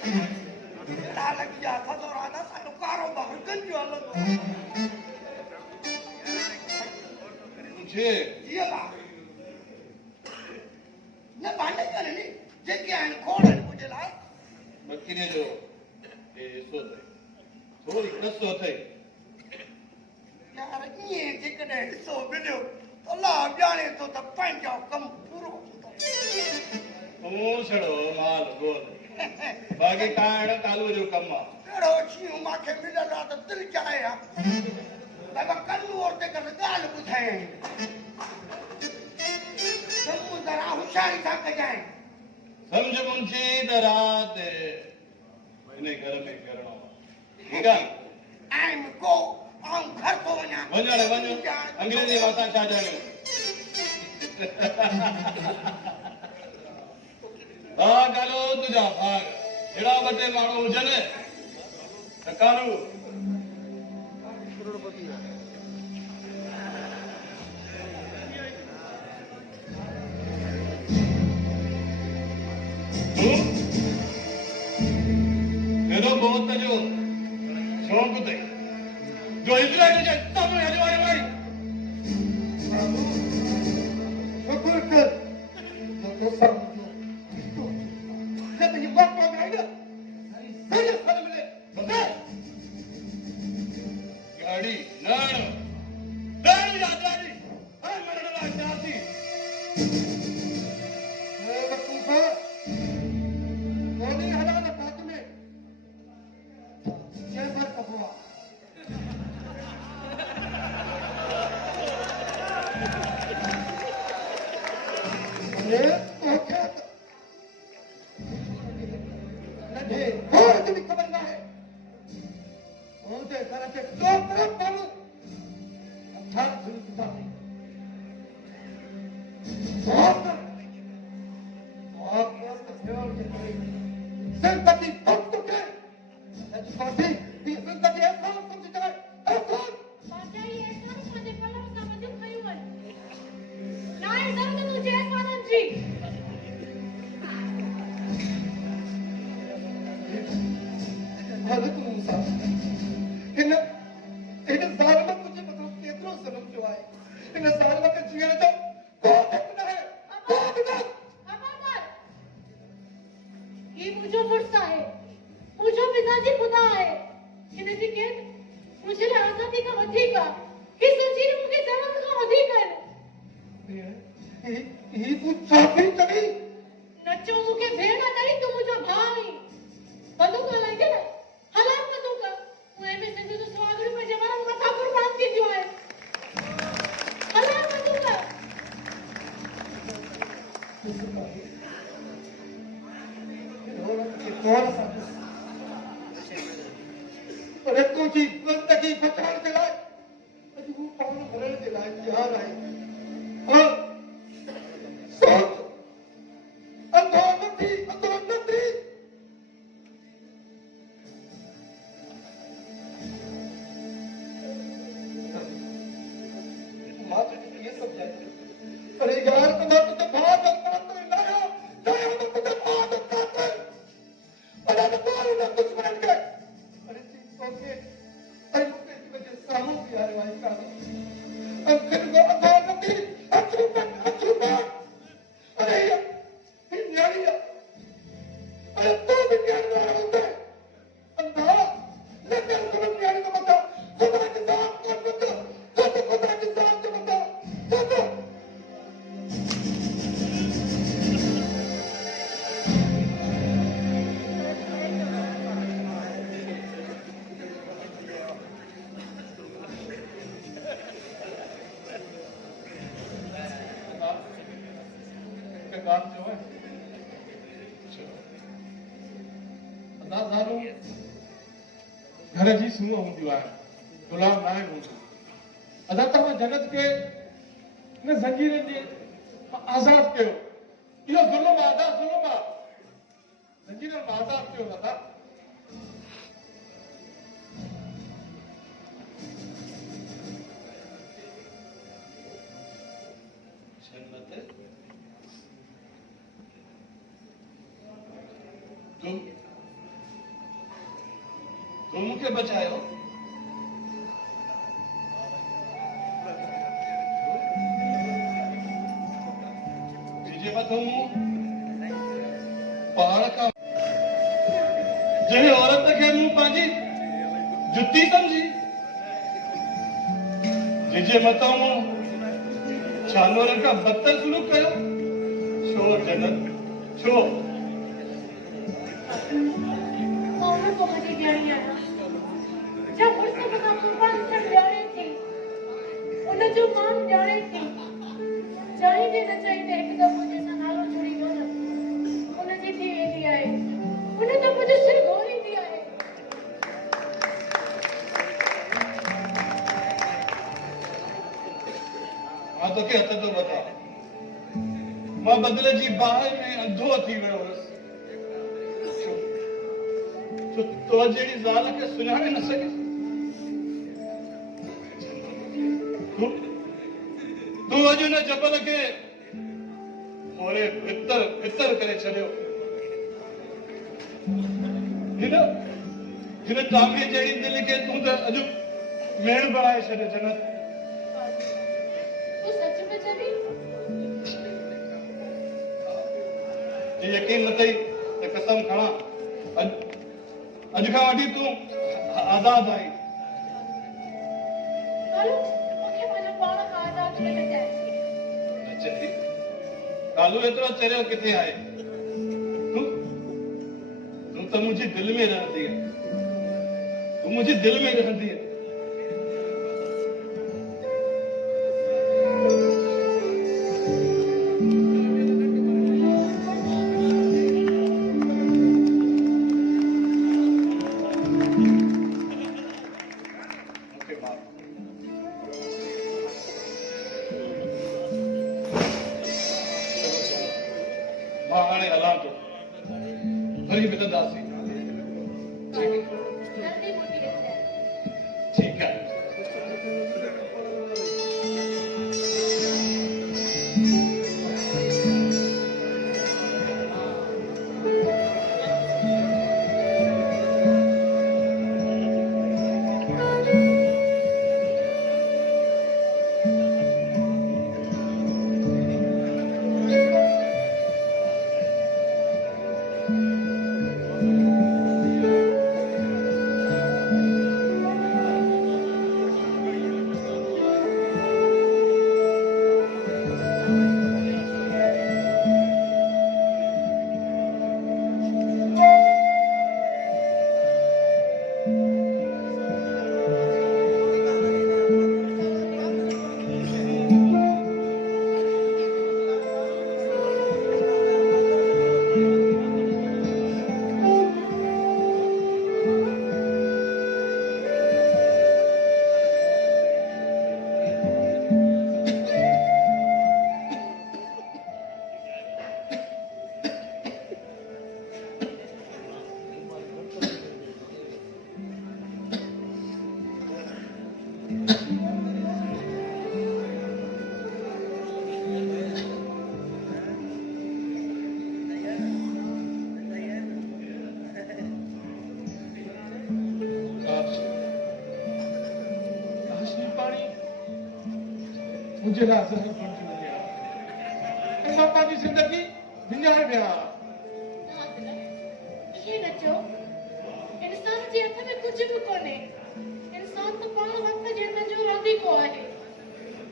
एड़ा लगी जा था तो राधा सालो कारोबार गंजो अलग मुझे ये ला न भांडे करे नी जेके आन खोड़ मुझे ला बकरी जो ए सो थे थोड़ी कसो थे यार ये जेकने सो बिलो तो ला जाने तो त पंजो कम पूरो तू छड़ो माल बोल बाकी काण तालू जो कम एड़ो छी माखे मिलला तो दिल चाहे बाबा कल्लू और ते कर गाल बुधाए तुम जरा होशियारी सा कजाए समझ मुंजी दरात इने घर में करणो ठीक है आई एम गो आऊं घर तो वना वञण वञ अंग्रेजी भाषा छा ॼाणे हा गालो तुझा भाग एड़ा बटे माण्हू हुजनि त कानू एॾो बहुत जो शौक़ अथई जो इज़राइल जे साम्हूं हलियो आहे भाई शुक्र कर तो सब जब ये वक्त आ गया सही फल मिले बता गाड़ी नाण नाण यादारी हाय मरना चाहती ए बकूफा कोनी हला ना बात में ये पर कबुआ अरे ओके नहीं और तुम्हें खबर ना है कौन से तरह के दो तरफ मालूम अच्छा सुन पिता बहुत फेवर के करे संपत्ति भक्त के संपत्ति ये संपत्ति ऐसा समझ जाए ऐसा पाचा ये ऐसा मुझे पल्ला समझ खयू है नाय दर्द तुझे आनंद जी हलत मूसा इन जालिम मुझे मतलब केतरो सनम जो है इन जालिम के जीवन तो बहुत इतना है बहुत इतना खबरदार ये मुझे मुर्सा है मुझे पिताजी खुदा है कि नहीं के मुझे आजादी का अधिकार कि संजीव मुझे जन्म का अधिकार ये तू चाफी चली नचो मुझे भेड़ा नहीं तू मुझे भाई बंदूक लाएंगे ना हलाल बंदूक मैं में संजू तो स्वागत में जवान माथा कुर्बान की जो है हलाल बंदूक कौन सा अरे तू जी बंदगी बचाने के लिए अजी वो पावन भरने के लिए तैयार है हाँ सोच अधोमती मात्र ये सब जाए अरे यार तुम्हारा तो बहुत अच्छा तो लाया लाया तो तुझे बहुत अच्छा है अरे तो तुम्हारे ना कुछ बन गए अरे चीज ओके अरे मुझे इस वजह से सामू की यार भाई का अंकल को अधोमती अथरुपन अरे ये न्यारी अरे तो भी क्या रहा होता है अंधा लेकिन तुम न्यारी को बता खुदा के साथ कौन बता तो खुदा के साथ जो बता तो काम जो है अंदाज़ारो घर जी सूंह हूंदियूं आहिनि गुलाम न आहे हूंदियूं अदा तव्हां जगत खे इन ज़ंजीरनि जे आज़ाद कयो इहो ज़ुल्म आहे अदा ज़ुल्म आहे ज़ंजीरनि मां आज़ाद कयो दादा तुम तो मूंखे बचायो जे मथो मूं पाण खां जंहिं औरत खे मूं पंहिंजी जुती समझी जंहिंजे मथां मूं जानवरनि खां बदतर सलूक कयो छो जनत छो कौन को मुझे ॾियणी आहे जब उस खां कुर्बान थियण ॾियारे थी उन जो मान ॾियारे थी चाहींदे न चाहींदे हिकु दफ़ो जंहिंसां नालो जुड़ी वियो न उनजी थी वेंदी आहे उन त मुंहिंजो सिर घोरींदी आहे मां तोखे हथ थो वठां मां बदिले जी बाहि में अंधो थी वियो हुयसि छो तो जहिड़ी ज़ाल खे सुञाणे न सघियसि तूं अॼु हुन जबल खे मोरे भितर भितर करे छॾियो हिन तांबे जहिड़ी दिलि खे तूं त अॼु मेण बणाए छॾियो जनत तूं सच में चवी ये यकीन न अथई त कसम खणा अॼु खां वठी तूं आज़ाद आई कालू मूंखे पंहिंजो पाण खां आज़ाद करे छॾ न चरी कालू एतिरो चरियो किथे आहे तूं त मुंहिंजी दिलि में रहंदी आहे तूं मुंहिंजी दिलि में रहंदी आहे मां हाणे हलां थो वरी मिलंदासीं जल्दी मोटी अचे ठीकु आहे मुझे रात में पहुंच गया पापा की जिंदगी विञाए विया ये न चओ इंसान जे हथ में कुझु बि कोन्हे इंसान त पाण वक़्त जे जो रांदीको आहे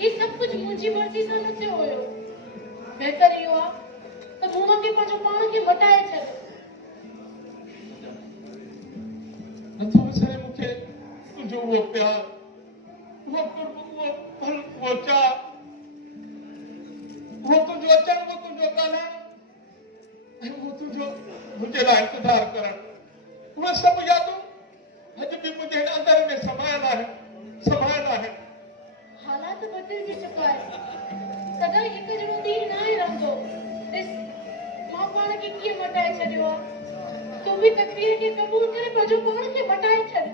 ही सभु कुझु मुंहिंजी मर्ज़ी सां न थियो हुयो बहितर इहो आहे त मूं वटि पंहिंजो पाण खे मटाए छॾ नथो विसरे मूंखे तुंहिंजो उहो प्यार उहो कुर्ब वो चाह वो तुझो अचण वो तुझो ॻाल्हाइण वो तुझो मुंहिंजे लाइ इंतज़ार करण उहे सभु यादूं अॼु बि मुंहिंजे अंदर में समायल आहिनि हालात बदिलजी चुका आहे सदा हिकु जहिड़ो ॾींहुं न आहे रहंदो ॾिस मां पाण खे कीअं मटाए छॾियो आहे तूं बि तकदीर खे क़बूल करे पंहिंजो पाण खे मटाए छॾ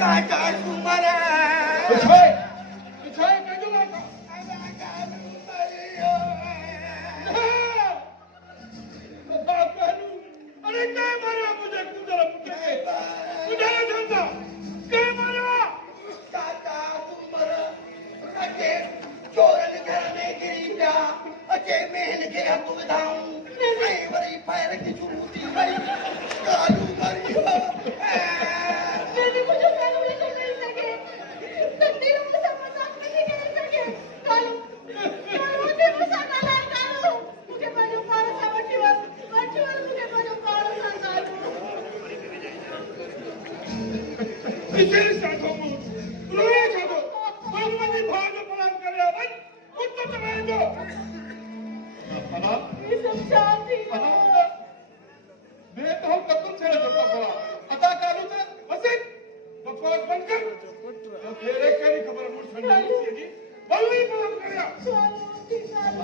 काका तुम्हारा पिछाए कैसे लाता अरे क्या मारा मुझे कुदरा मुझे नहीं जानता क्या मारा काका तुम्हारा अचे चोरन घर में गिरी पिया अचे मेहन खे हथ विधाऊं ऐं वरी पैर खे चूती वई कालू करी जल्दी मुझे कालू लेकर मिल सके तकदीर मुझसे मजाक नहीं कर सके कालू मुझे मुझसे काला कालू मुझे बनो काला सा बच्चीवर मुझे बनो काला सा कालू इसे साथों में रोया छो भगवान भाग प्रणाम करे बन कुत्ता चलाए दो अना ये सब शांति मैं तो कत्ल से जपा पड़ा अदा कालू से बसे बकवास बंद कर तो तेरे क्या नहीं खबर मुझसे नहीं सी बल्ली प्रणाम करया कालू